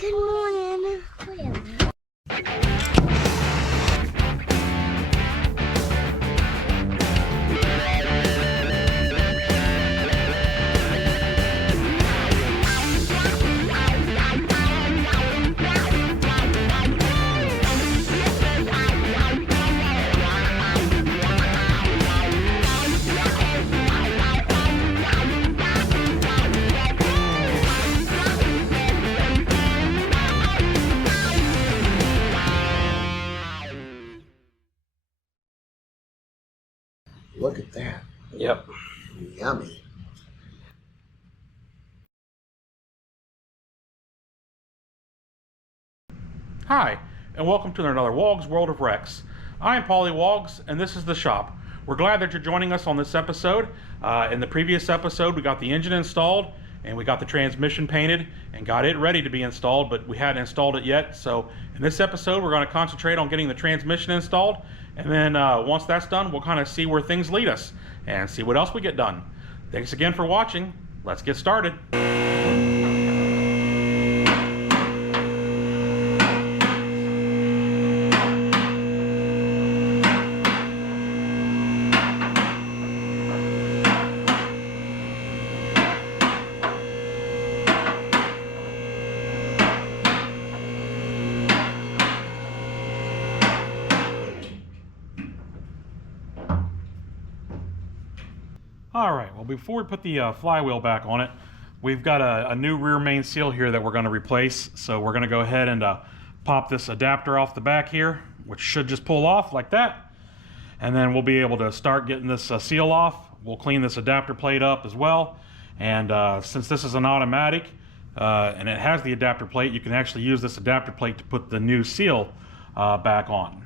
Good morning. Look at that. Yep. Yummy. Hi, and welcome to another Wog's World of Rex. I'm Paulie Woggs, and this is The Shop. We're glad that you're joining us on this episode. In the previous episode, we got the engine installed, and we got the transmission painted, and got it ready to be installed, but we hadn't installed it yet. So in this episode, we're going to concentrate on getting the transmission installed, and then once that's done, we'll kind of see where things lead us, and see what else we get done. Thanks again for watching. Let's get started. Alright, well before we put the flywheel back on it, we've got a new rear main seal here that we're going to replace. So we're going to go ahead and pop this adapter off the back here, which should just pull off like that. And then we'll be able to start getting this seal off. We'll clean this adapter plate up as well. And since this is an automatic and it has the adapter plate, you can actually use this adapter plate to put the new seal back on.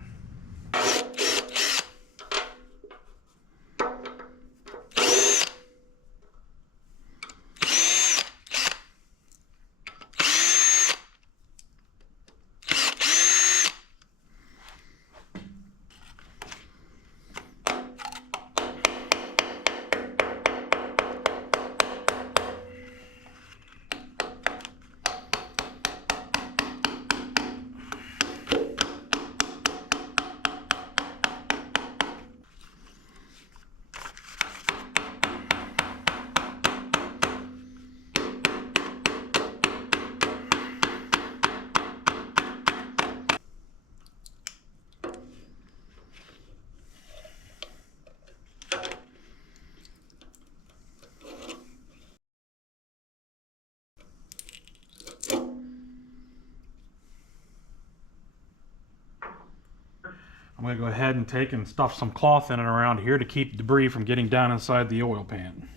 I'm going to go ahead and take and stuff some cloth in and around here to keep debris from getting down inside the oil pan.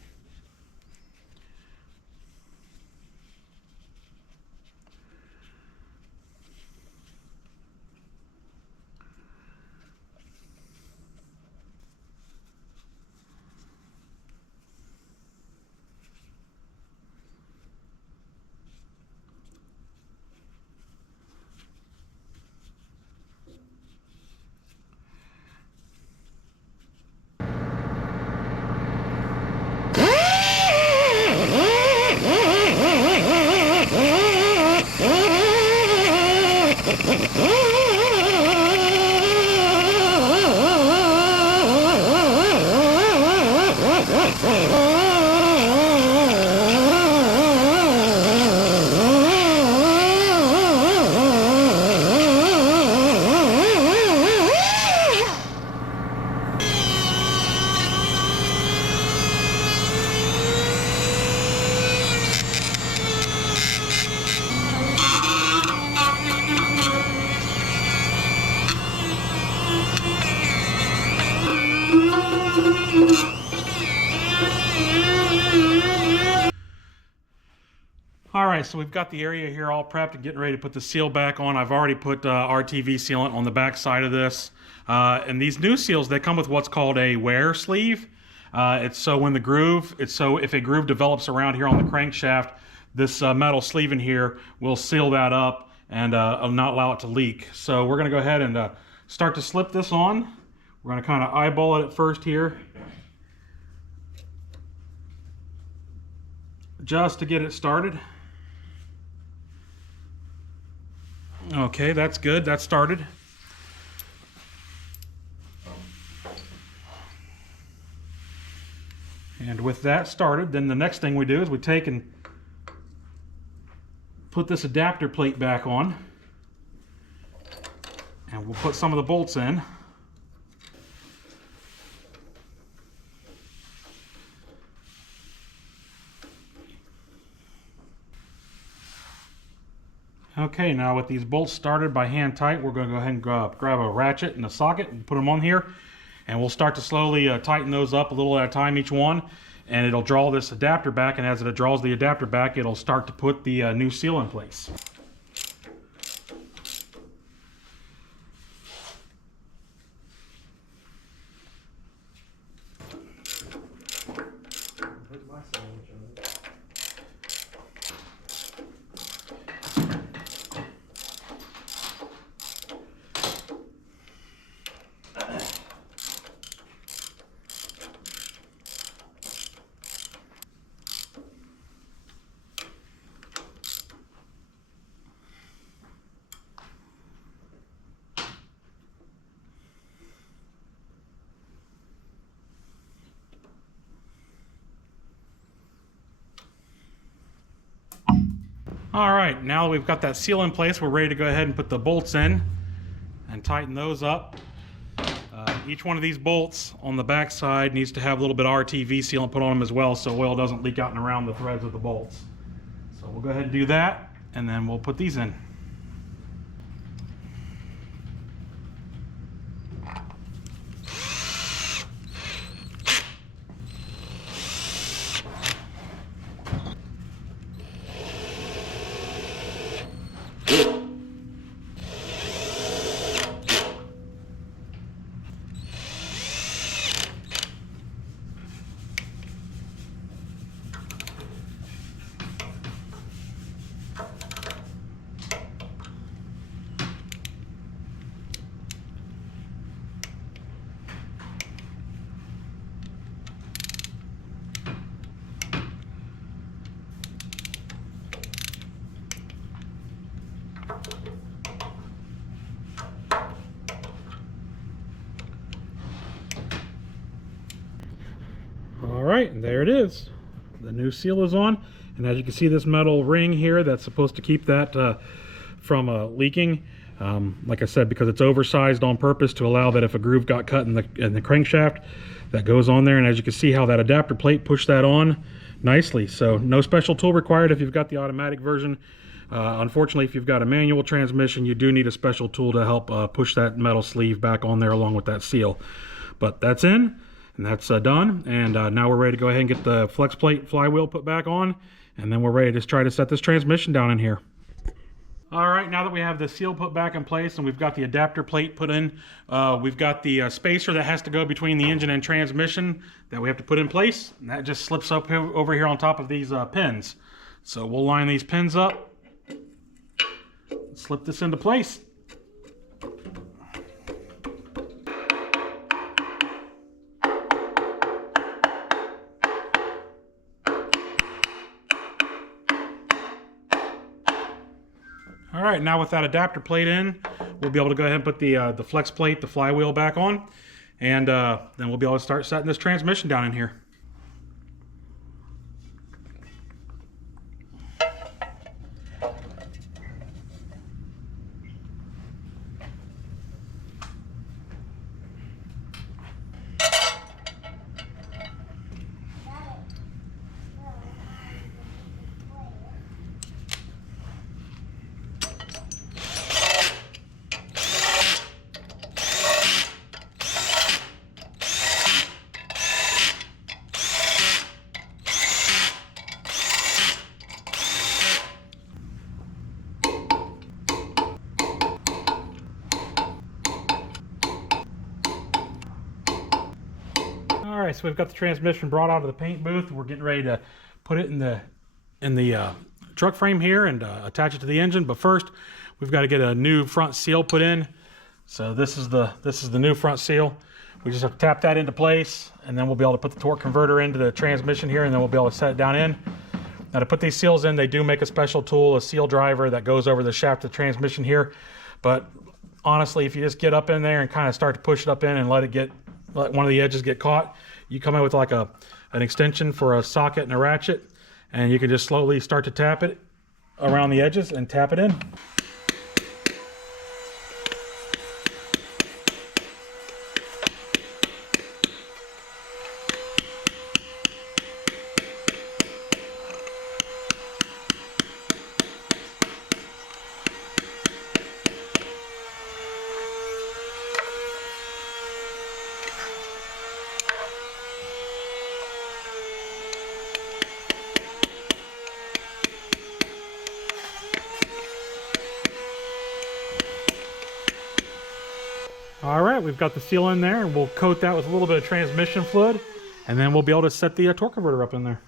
Alright, so we've got the area here all prepped and getting ready to put the seal back on. I've already put RTV sealant on the back side of this. And these new seals, they come with what's called a wear sleeve. It's so when the groove, if a groove develops around here on the crankshaft, this metal sleeve in here will seal that up and not allow it to leak. So we're going to go ahead and start to slip this on. We're going to kind of eyeball it at first here, just to get it started. Okay, that's good. That started. And with that started, then the next thing we do is we take and put this adapter plate back on. And we'll put some of the bolts in. Okay, now with these bolts started by hand tight, we're going to go ahead and grab a ratchet and a socket and put them on here. And we'll start to slowly tighten those up a little at a time, each one. And it'll draw this adapter back, and as it draws the adapter back, it'll start to put the new seal in place. All right, now that we've got that seal in place, we're ready to go ahead and put the bolts in and tighten those up. Each one of these bolts on the back side needs to have a little bit of RTV sealant put on them as well, so oil doesn't leak out and around the threads of the bolts. So we'll go ahead and do that, and then we'll put these in. All right, and there it is. The new seal is on, and as you can see, this metal ring here that's supposed to keep that from leaking. Like I said, because it's oversized on purpose to allow that if a groove got cut in the crankshaft, that goes on there. And as you can see how that adapter plate pushed that on nicely. So no special tool required if you've got the automatic version. Unfortunately, if you've got a manual transmission, you do need a special tool to help push that metal sleeve back on there along with that seal. But that's in, and that's done. And now we're ready to go ahead and get the flex plate flywheel put back on, and then we're ready to try to set this transmission down in here. All right, now that we have the seal put back in place and we've got the adapter plate put in, we've got the spacer that has to go between the engine and transmission that we have to put in place, and that just slips up over here on top of these pins. So we'll line these pins up, slip this into place. All right, now with that adapter plate in, we'll be able to go ahead and put the flex plate, the flywheel back on, and then we'll be able to start setting this transmission down in here. All right, so we've got the transmission brought out of the paint booth. We're getting ready to put it in the truck frame here and attach it to the engine. But first, we've got to get a new front seal put in. So this is the new front seal. We just have to tap that into place, and then we'll be able to put the torque converter into the transmission here, and then we'll be able to set it down in. Now to put these seals in, they do make a special tool, a seal driver that goes over the shaft of the transmission here. But honestly, if you just get up in there and kind of start to push it up in and let one of the edges get caught, you come in with like an extension for a socket and a ratchet, and you can just slowly start to tap it around the edges and tap it in. All right, we've got the seal in there, and we'll coat that with a little bit of transmission fluid, and then we'll be able to set the torque converter up in there.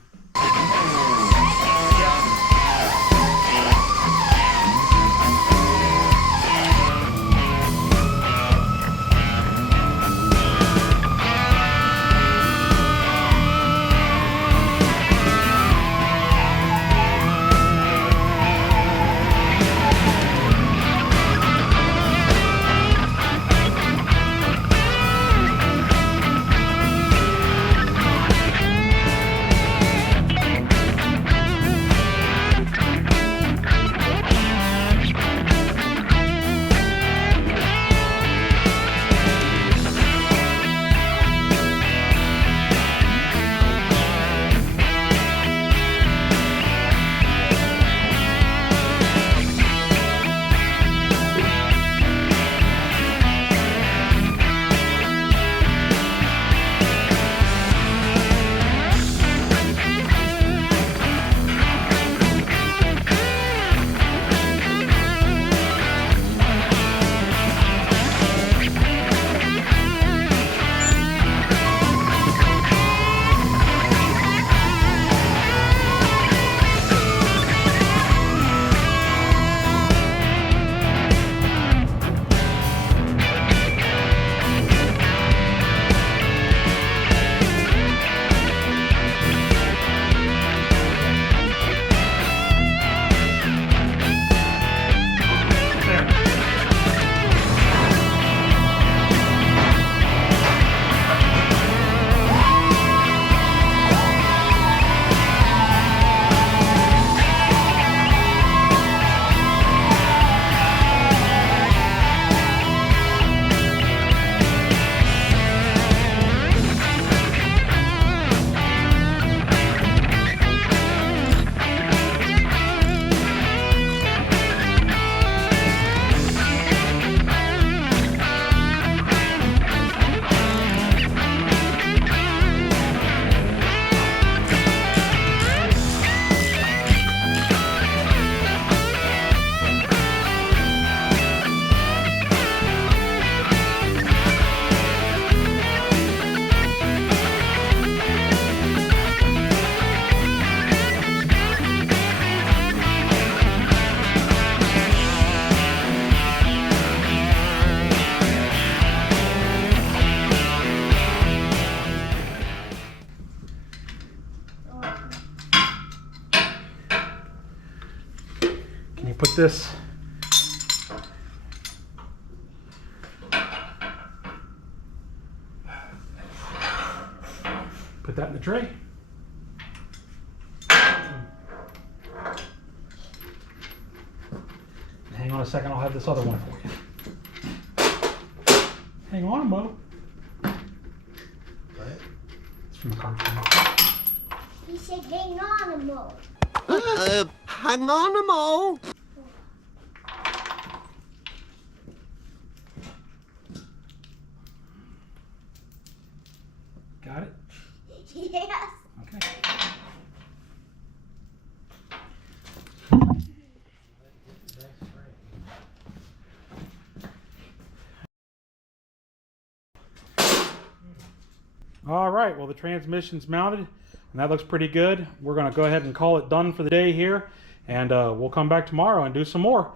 Put this in the tray. Hang on a second, I'll have this other one for you. Hang on, Mo. It's from the cartoon. He said hang on, Mo. Hang on, Mo. Got it? Yes. Okay. All right, well the transmission's mounted and that looks pretty good. We're going to go ahead and call it done for the day here, and we'll come back tomorrow and do some more.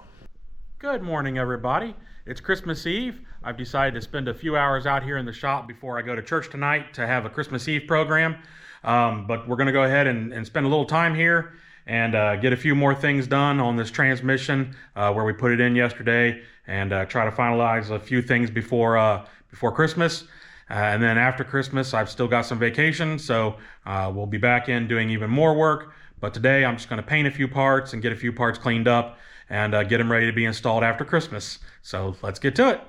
Good morning, everybody. It's Christmas Eve. I've decided to spend a few hours out here in the shop before I go to church tonight to have a Christmas Eve program. But we're going to go ahead and spend a little time here and get a few more things done on this transmission where we put it in yesterday, and try to finalize a few things before Christmas. And then after Christmas, I've still got some vacation, so we'll be back in doing even more work. But today I'm just going to paint a few parts and get a few parts cleaned up and get them ready to be installed after Christmas. So let's get to it.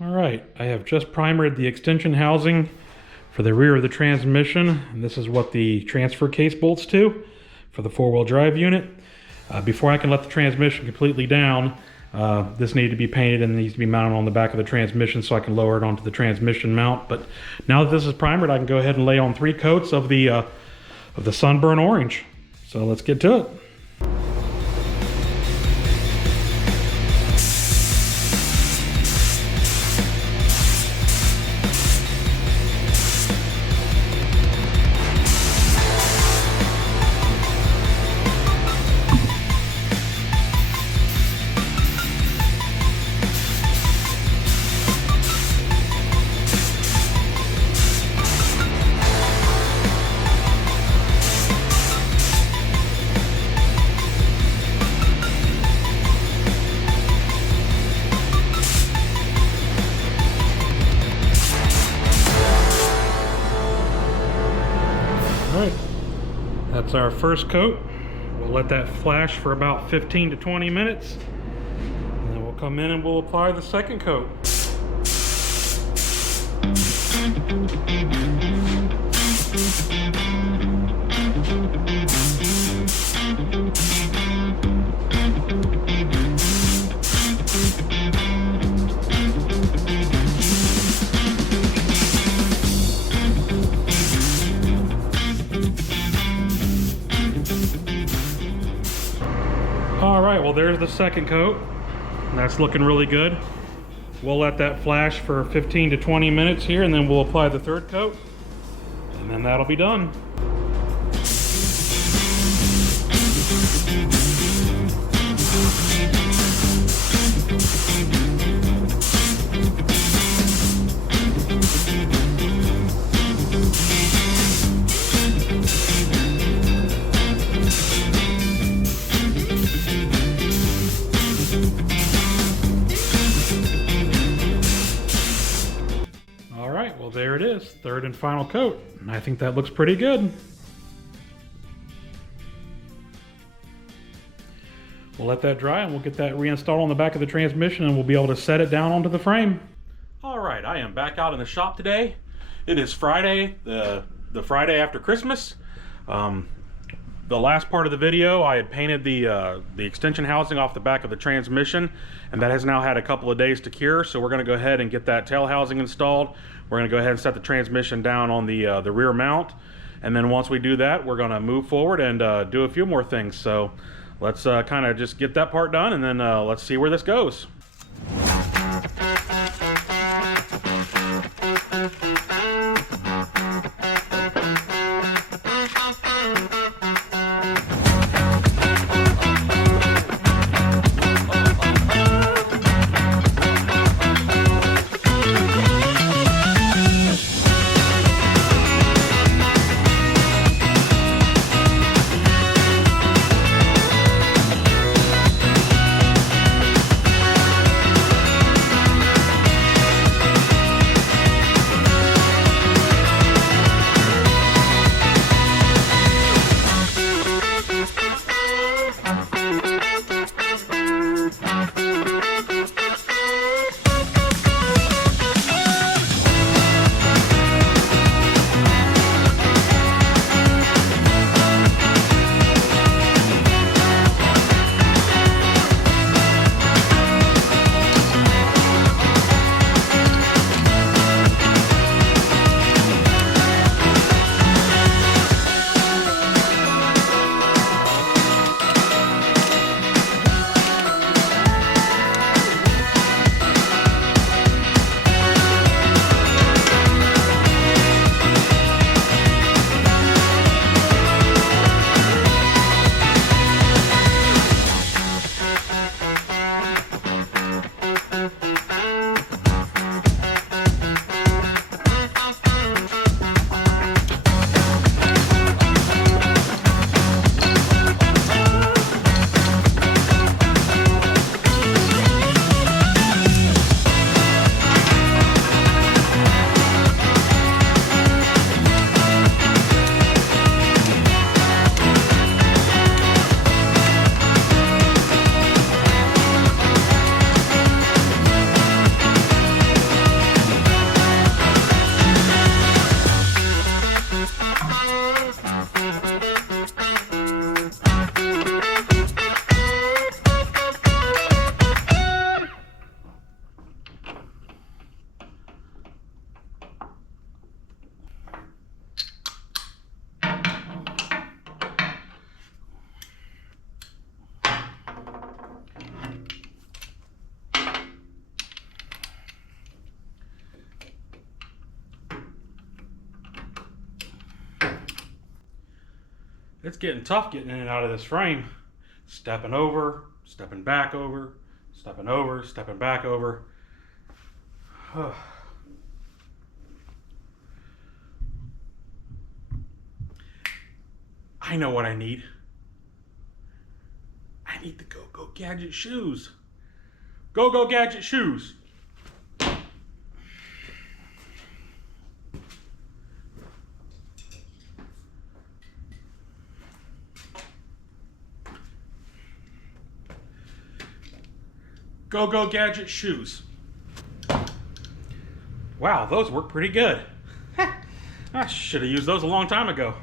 Alright, I have just primered the extension housing for the rear of the transmission, and this is what the transfer case bolts to for the four-wheel drive unit. Before I can let the transmission completely down, this needed to be painted and needs to be mounted on the back of the transmission so I can lower it onto the transmission mount. But now that this is primered, I can go ahead and lay on 3 coats of the sunburn orange. So let's get to it. Alright, that's our first coat. We'll let that flash for about 15 to 20 minutes. And then we'll come in and we'll apply the second coat. Alright, well there's the second coat. That's looking really good. We'll let that flash for 15 to 20 minutes here, and then we'll apply the third coat, and then that'll be done. Well, there it is, third and final coat. And I think that looks pretty good. We'll let that dry and we'll get that reinstalled on the back of the transmission and we'll be able to set it down onto the frame. All right, I am back out in the shop today. It is Friday, the Friday after Christmas. The last part of the video, I had painted the extension housing off the back of the transmission, and that has now had a couple of days to cure, so we're gonna go ahead and get that tail housing installed. We're gonna go ahead and set the transmission down on the rear mount, and then once we do that, we're gonna move forward and do a few more things. So let's kind of just get that part done, and then let's see where this goes. It's getting tough getting in and out of this frame. Stepping over, stepping back over, stepping over, stepping back over. I know what I need. I need the Go-Go Gadget shoes. Go-Go Gadget shoes. Go-Go Gadget shoes. Wow, those work pretty good. I should have used those a long time ago.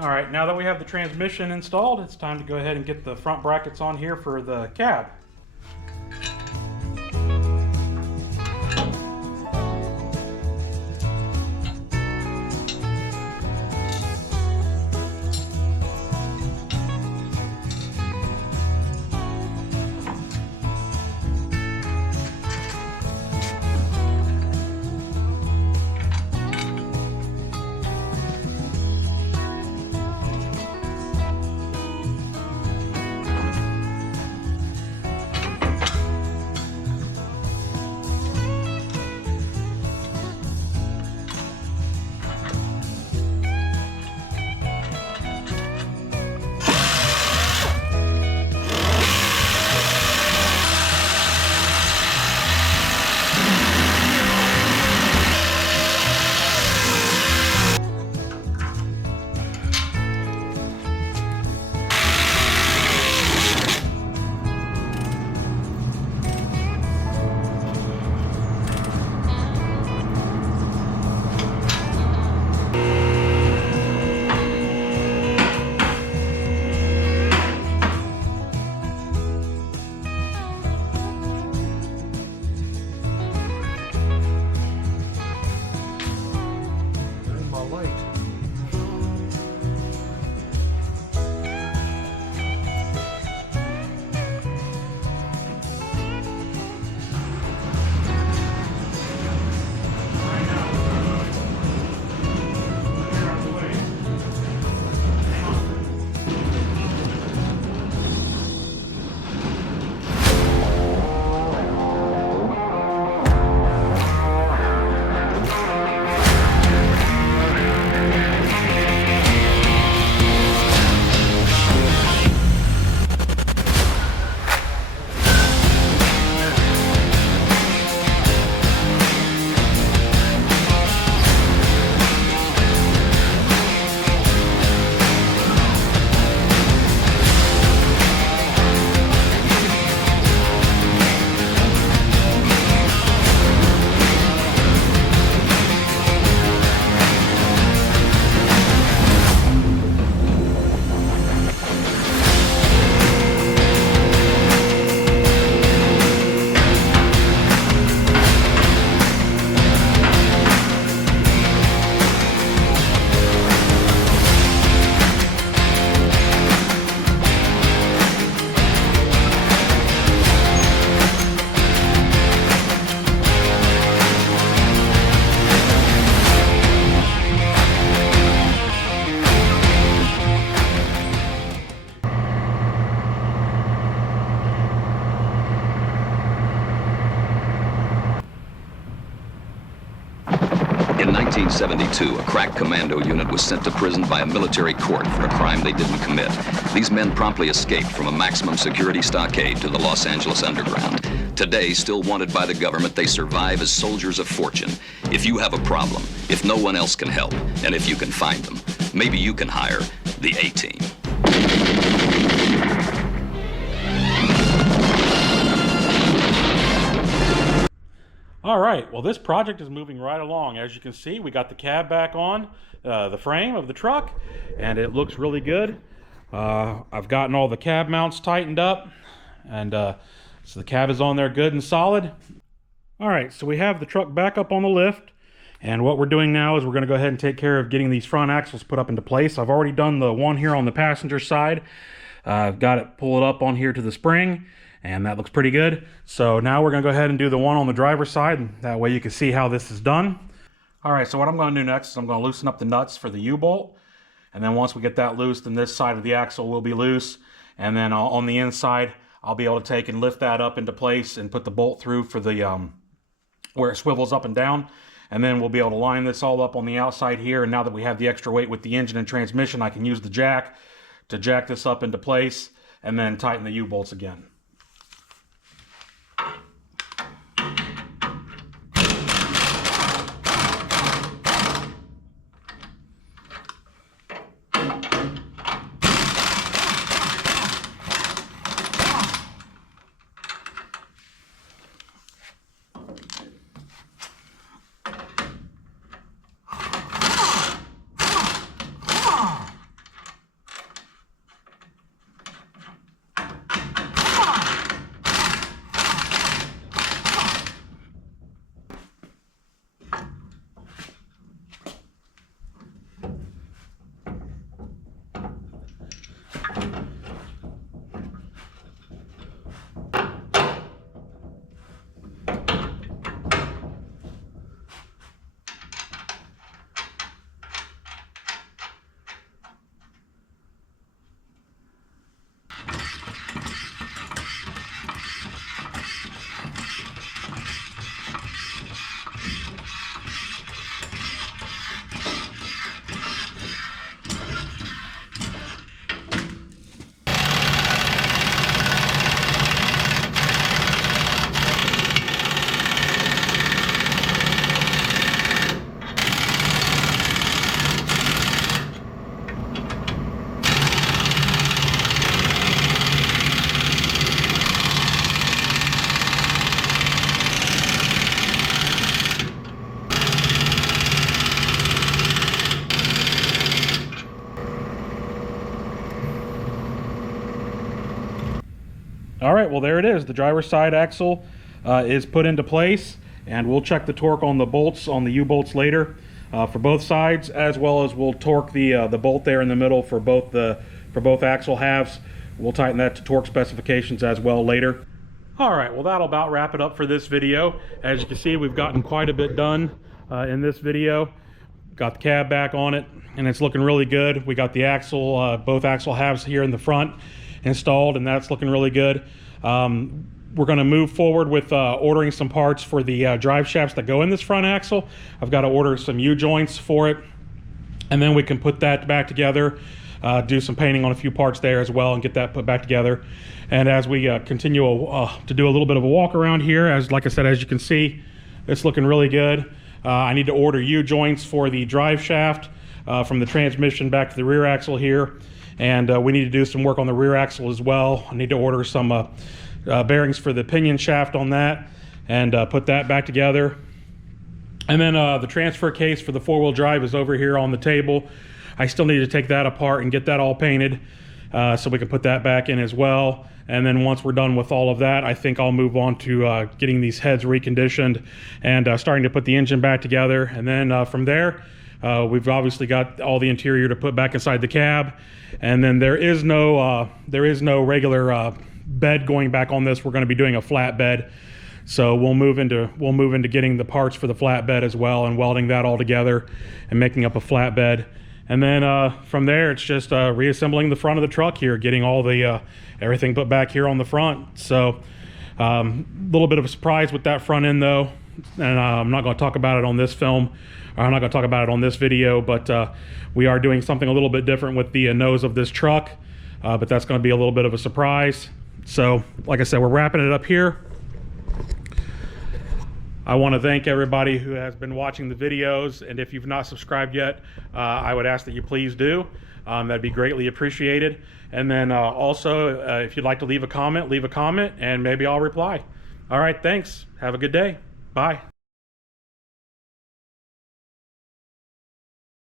All right, now that we have the transmission installed, it's time to go ahead and get the front brackets on here for the cab. In 1972, a crack commando unit was sent to prison by a military court for a crime they didn't commit. These men promptly escaped from a maximum security stockade to the Los Angeles underground. Today, still wanted by the government, they survive as soldiers of fortune. If you have a problem, if no one else can help, and if you can find them, maybe you can hire the A-Team. All right, well, this project is moving right along. As you can see, we got the cab back on the frame of the truck, and it looks really good. I've gotten all the cab mounts tightened up, and so the cab is on there good and solid. All right, so we have the truck back up on the lift, and what we're doing now is we're going to go ahead and take care of getting these front axles put up into place. I've already done the one here on the passenger side. I've got it pulled up on here to the spring, and that looks pretty good. So now we're going to go ahead and do the one on the driver's side, and that way you can see how this is done. All right, so what I'm going to do next is I'm going to loosen up the nuts for the U-bolt, and then once we get that loose, then this side of the axle will be loose, and then on the inside I'll be able to take and lift that up into place and put the bolt through for the where it swivels up and down, and then we'll be able to line this all up on the outside here. And now that we have the extra weight with the engine and transmission, I can use the jack to jack this up into place and then tighten the U-bolts again. All right, well there it is. The driver's side axle is put into place, and we'll check the torque on the bolts, on the U-bolts later for both sides, as well as we'll torque the bolt there in the middle for both axle halves. We'll tighten that to torque specifications as well later. All right, well that'll about wrap it up for this video. As you can see, we've gotten quite a bit done in this video. Got the cab back on it, and it's looking really good. We got the axle, both axle halves here in the front installed, and that's looking really good. We're going to move forward with ordering some parts for the drive shafts that go in this front axle. I've got to order some U-joints for it, and then we can put that back together, do some painting on a few parts there as well, and get that put back together. And as we continue to do a little bit of a walk around here, like I said, as you can see, it's looking really good. I need to order U-joints for the drive shaft from the transmission back to the rear axle here. And we need to do some work on the rear axle as well. I need to order some bearings for the pinion shaft on that and put that back together. And then the transfer case for the four-wheel drive is over here on the table. I still need to take that apart and get that all painted so we can put that back in as well. And then once we're done with all of that, I think I'll move on to getting these heads reconditioned and starting to put the engine back together. And then from there, we've obviously got all the interior to put back inside the cab, and then there is no regular bed going back on this. We're going to be doing a flat bed, so we'll move into getting the parts for the flat bed as well and welding that all together and making up a flat bed. And then from there, it's just reassembling the front of the truck here, getting all the everything put back here on the front. So a little bit of a surprise with that front end though, and I'm not going to talk about it on this film. I'm not going to talk about it on this video, but we are doing something a little bit different with the nose of this truck, but that's going to be a little bit of a surprise. So like I said, we're wrapping it up here. I want to thank everybody who has been watching the videos, and if you've not subscribed yet, I would ask that you please do. That'd be greatly appreciated. And then also, if you'd like to leave a comment, and maybe I'll reply. All right, thanks. Have a good day. Bye.